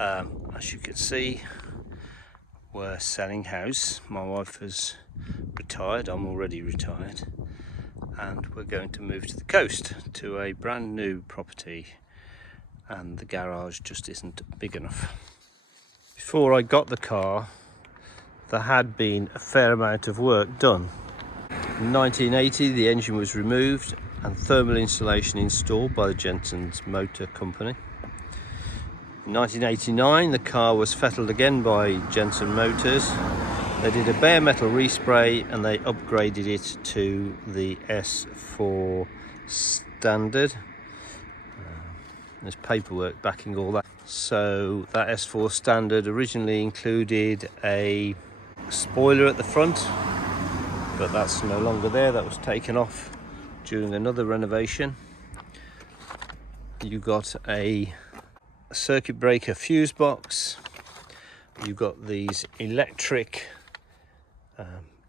As you can see, we're selling house. My wife has retired, I'm already retired, and we're going to move to the coast to a brand new property, and the garage just isn't big enough. Before I got the car, there had been a fair amount of work done. In 1980 the engine was removed and thermal insulation installed by the Jensen Motor Company. In 1989 the car was fettled again by Jensen Motors. They did a bare metal respray and they upgraded it to the S4 standard. There's paperwork backing all that. So that S4 standard originally included a spoiler at the front, but that's no longer there. That was taken off during another renovation. You got a circuit breaker fuse box. You've got these electric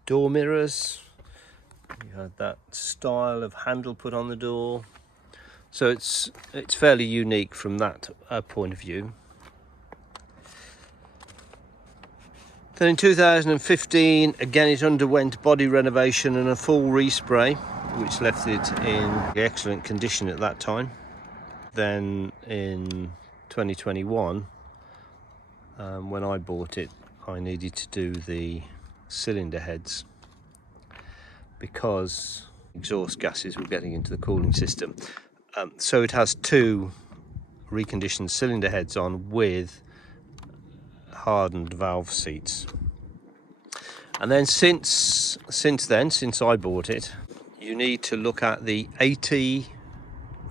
door mirrors. You had that style of handle put on the door. So it's fairly unique from that point of view. Then in 2015, again it underwent body renovation and a full respray, which left it in excellent condition at that time. Then in 2021, when I bought it, I needed to do the cylinder heads because exhaust gases were getting into the cooling system. So it has two reconditioned cylinder heads on with hardened valve seats. And then since I bought it, you need to look at the 80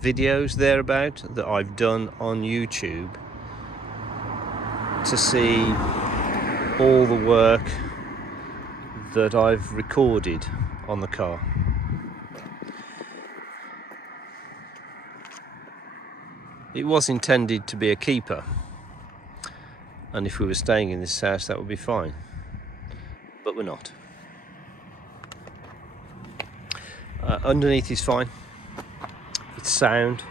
videos thereabout that I've done on YouTube to see all the work that I've recorded on the car. It was intended to be a keeper, and if we were staying in this house that would be fine, but we're not. Underneath is fine, it's sound.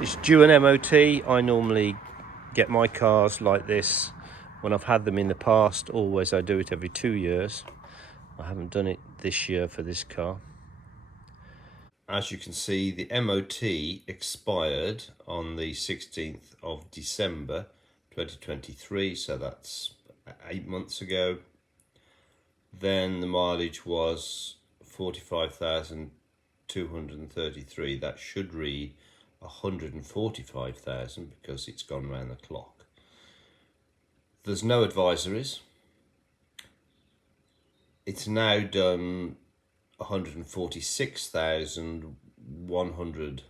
It's due an MOT. I normally get my cars like this when I've had them in the past. Always I do it every 2 years. I haven't done it this year for this car. As you can see, the MOT expired on the 16th of December 2023, so that's 8 months ago. Then the mileage was 45,233. That should read 145,000 because it's gone round the clock. There's no advisories. It's now done 146,100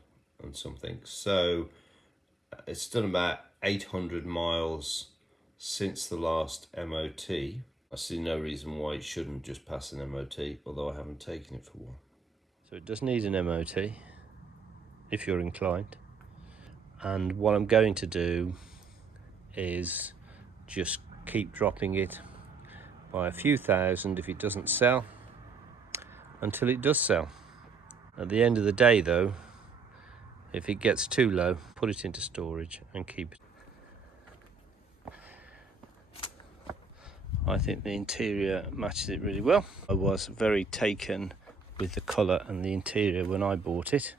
and something. So it's done about 800 miles since the last MOT. I see no reason why it shouldn't just pass an MOT, although I haven't taken it for one. So it does need an MOT if you're inclined. And what I'm going to do is just keep dropping it by a few thousand if it doesn't sell, until it does sell. At the end of the day though, if it gets too low, put it into storage and keep it. I think the interior matches it really well. I was very taken with the colour and the interior when I bought it.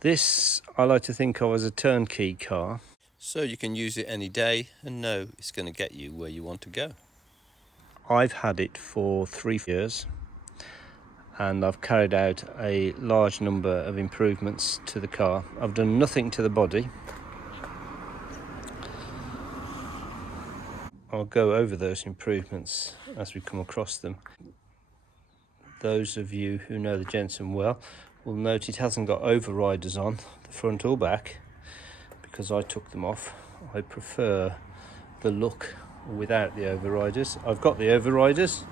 This I like to think of as a turnkey car, so you can use it any day and know it's going to get you where you want to go. I've had it for 3 years and I've carried out a large number of improvements to the car. I've done nothing to the body. I'll go over those improvements as we come across them. Those of you who know the Jensen well will note it hasn't got overriders on the front or back because I took them off. I prefer the look without the overriders. I've got the overriders,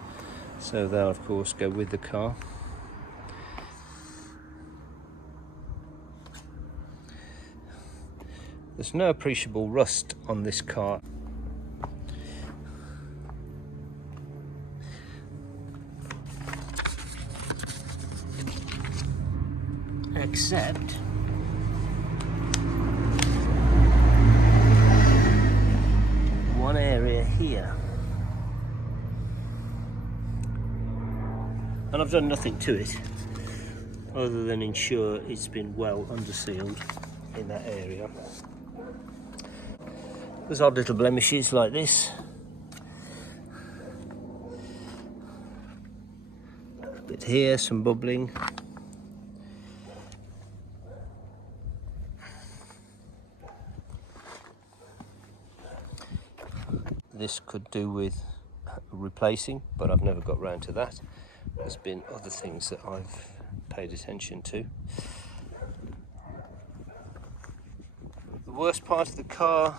so they'll of course go with the car. There's no appreciable rust on this car. except one area here, and I've done nothing to it other than ensure it's been well undersealed in that area. There's odd little blemishes like this, a bit here, some bubbling. This could do with replacing, but I've never got round to that. There's been other things that I've paid attention to. The worst part of the car,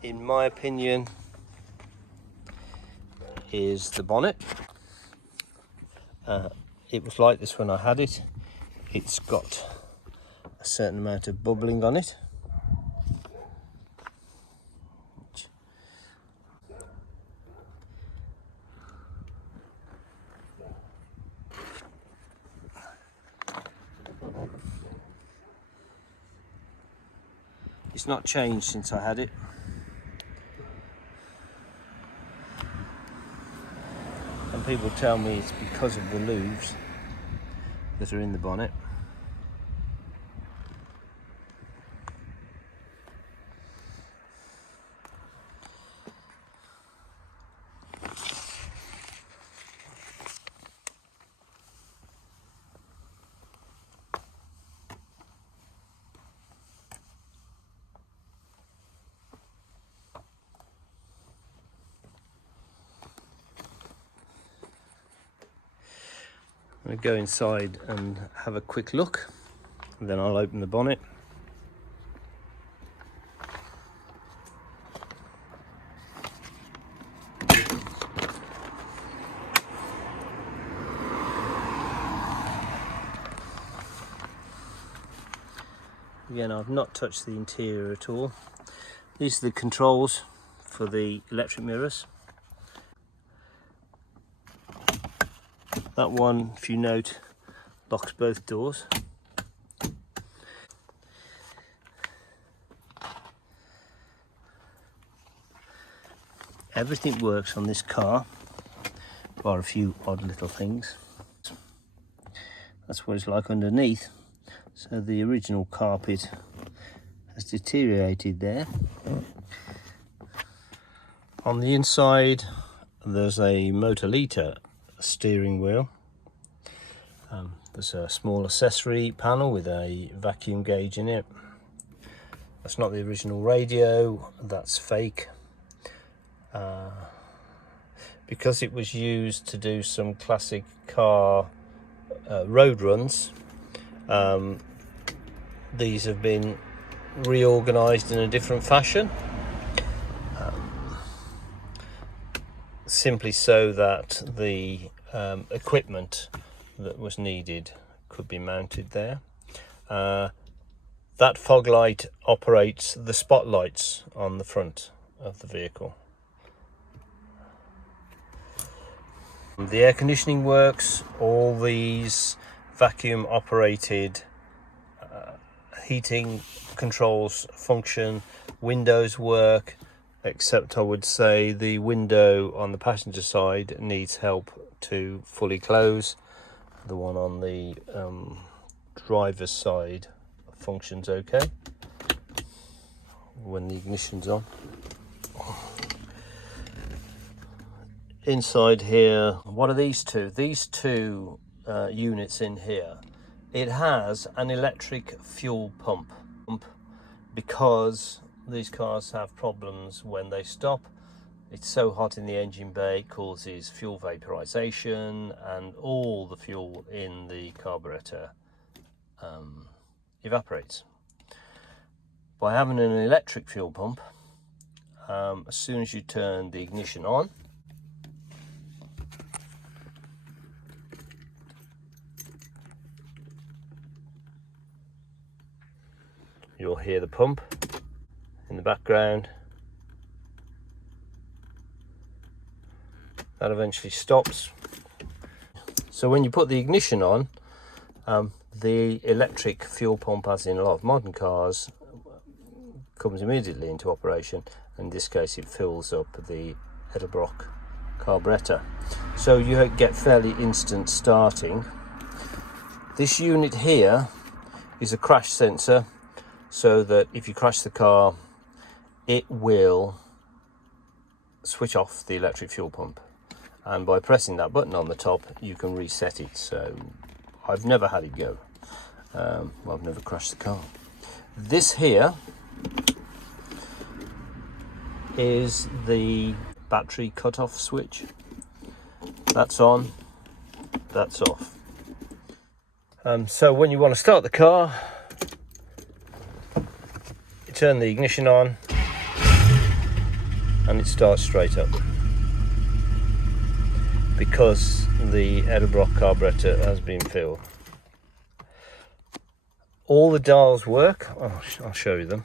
in my opinion, is the bonnet. It was like this when I had it. It's got a certain amount of bubbling on it. It's not changed since I had it. And people tell me it's because of the loops that are in the bonnet. I'm going to go inside and have a quick look, and then I'll open the bonnet. Again, I've not touched the interior at all. These are the controls for the electric mirrors. That one, if you note, locks both doors. Everything works on this car, bar a few odd little things. That's what it's like underneath. So the original carpet has deteriorated there. On the inside, there's a Motor steering wheel. There's a small accessory panel with a vacuum gauge in it. That's not the original radio, that's fake. Because it was used to do some classic car road runs, these have been reorganized in a different fashion, simply so that the equipment that was needed could be mounted there. That fog light operates the spotlights on the front of the vehicle. The air conditioning works. All these vacuum operated heating controls function. Windows work, except I would say the window on the passenger side needs help to fully close. The one on the driver's side functions okay when the ignition's on. Inside here, what are these two? These two units in here, it has an electric fuel pump because these cars have problems when they stop. It's so hot in the engine bay, it causes fuel vaporization, and all the fuel in the carburetor evaporates. By having an electric fuel pump, as soon as you turn the ignition on, you'll hear the pump in the background. That eventually stops. So when you put the ignition on, the The electric fuel pump, as in a lot of modern cars, comes immediately into operation. In this case, it fills up the Edelbrock carburettor, so you get fairly instant starting. This unit here is a crash sensor, so that if you crash the car, it will switch off the electric fuel pump, and by pressing that button on the top you can reset it. So I've never had it go. Well, I've never crashed the car. This here is the battery cut-off switch. That's on, that's off. So when you want to start the car, you turn the ignition on and it starts straight up, because the Edelbrock carburettor has been filled. All the dials work. I'll show you them.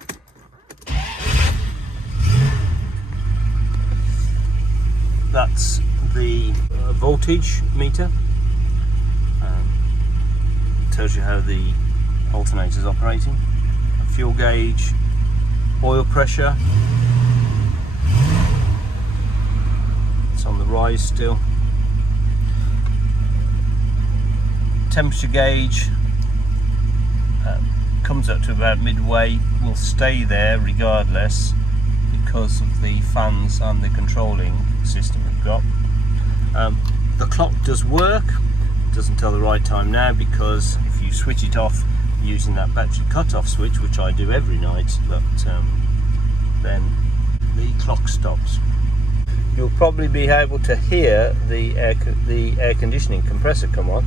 That's the voltage meter. Tells you how the alternator is operating. A fuel gauge, oil pressure. It's on the rise still. Temperature gauge comes up to about midway, will stay there regardless because of the fans and the controlling system we've got. The clock does work, doesn't tell the right time now, because if you switch it off using that battery cut-off switch, which I do every night, then the clock stops. You'll probably be able to hear the air conditioning compressor come on.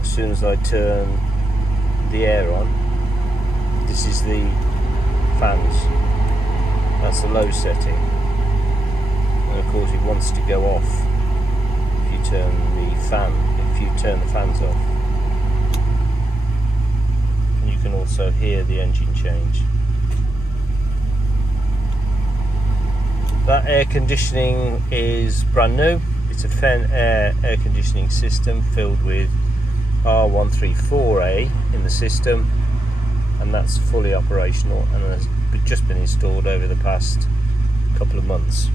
As soon as I turn the air on, this is the fans. That's the low setting, and of course it wants to go off if you turn the fans off. And you can also hear the engine change. That air conditioning is brand new. It's a Fen Air conditioning system filled with R134A in the system, and that's fully operational and has just been installed over the past couple of months.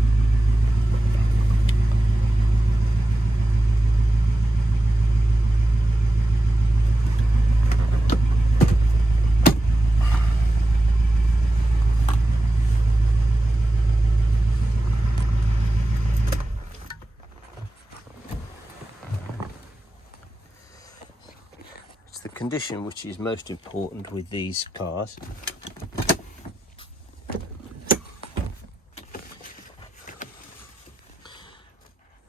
The condition which is most important with these cars.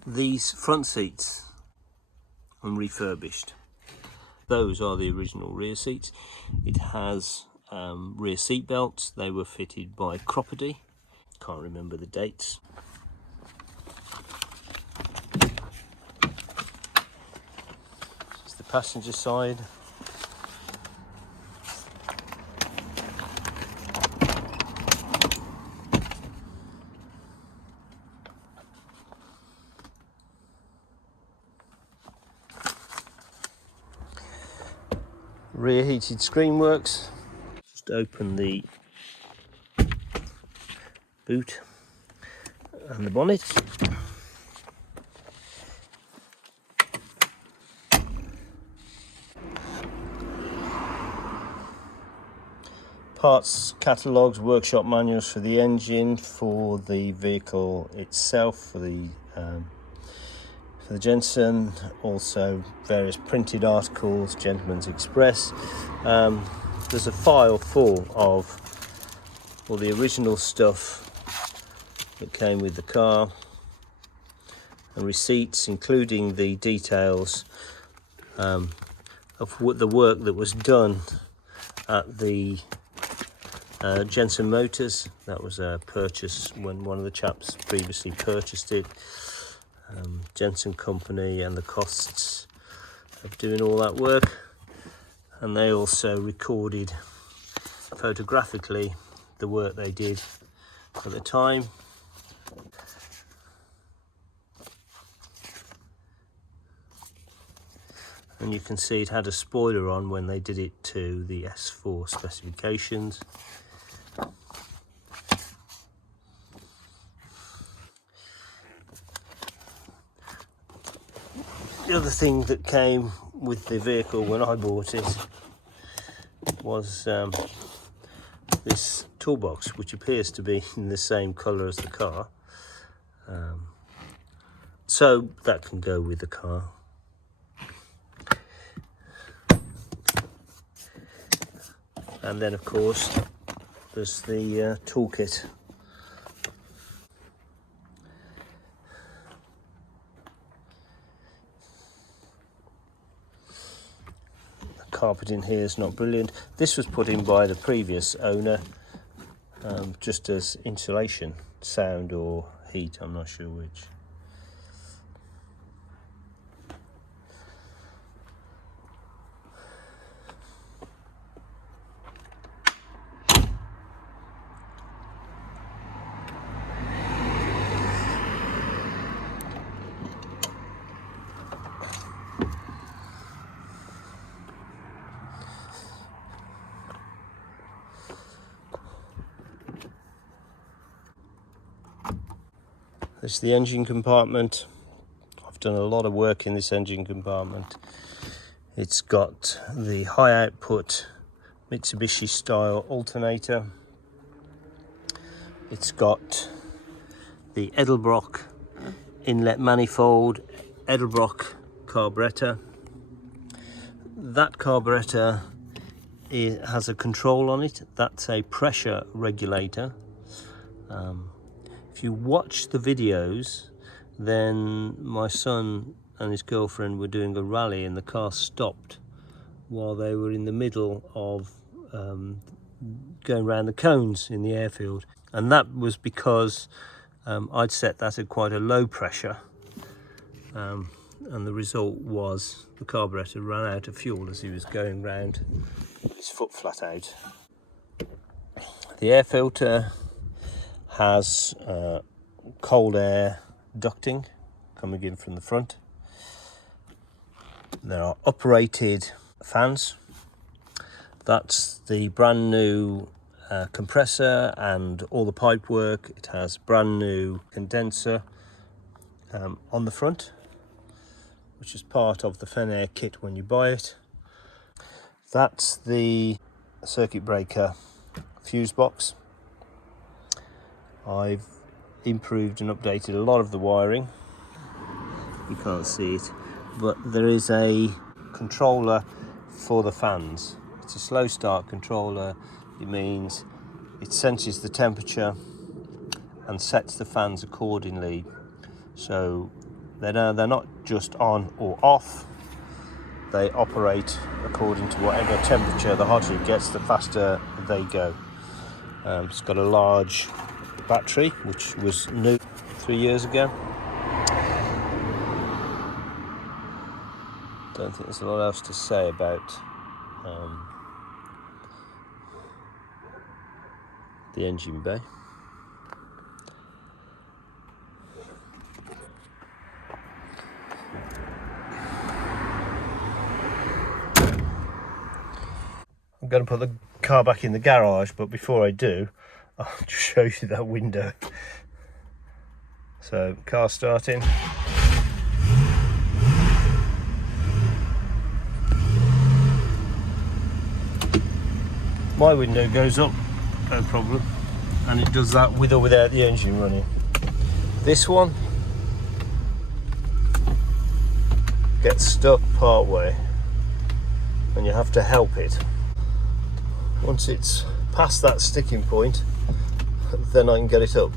These front seats are refurbished. Those are the original rear seats. It has rear seat belts. They were fitted by Croppedy. Can't remember the dates. It's the passenger side. Rear heated screen works. Just open the boot and the bonnet. Parts catalogues, workshop manuals for the engine, for the vehicle itself, for the Jensen, also various printed articles, Gentleman's Express. There's a file full of all the original stuff that came with the car, and receipts including the details of the work that was done at the Jensen Motors. That was a purchase when one of the chaps previously purchased it. Jensen Company, and the costs of doing all that work, and they also recorded photographically the work they did at the time. and you can see it had a spoiler on when they did it to the S4 specifications. The other thing that came with the vehicle when I bought it was this toolbox, which appears to be in the same colour as the car, so that can go with the car. And then of course there's the toolkit. The carpet in here is not brilliant. This was put in by the previous owner, just as insulation, sound or heat, I'm not sure which. This is the engine compartment. I've done a lot of work in this engine compartment. It's got the high output Mitsubishi style alternator. It's got the Edelbrock inlet manifold, Edelbrock carburetor. That carburetor has a control on it. That's a pressure regulator. If you watch the videos, then my son and his girlfriend were doing a rally and the car stopped while they were in the middle of going around the cones in the airfield, and that was because I'd set that at quite a low pressure, and the result was the carburetor ran out of fuel as he was going round with his foot flat out. The air filter has cold air ducting coming in from the front. There are uprated fans. That's the brand new compressor and all the pipe work. It has brand new condenser on the front, which is part of the Fenair kit when you buy it. That's the circuit breaker fuse box. I've improved and updated a lot of the wiring. You can't see it, but there is a controller for the fans. It's a slow start controller. It means it senses the temperature and sets the fans accordingly, so they're not just on or off. They operate according to whatever temperature. The hotter it gets, the faster they go. It's got a large battery, which was new 3 years ago. Don't think there's a lot else to say about the engine bay. I'm going to put the car back in the garage, but before I do, I'll just show you that window. So, car starting. My window goes up, no problem, and it does that with or without the engine running. This one gets stuck part way and you have to help it. Once it's past that sticking point, then I can get it up.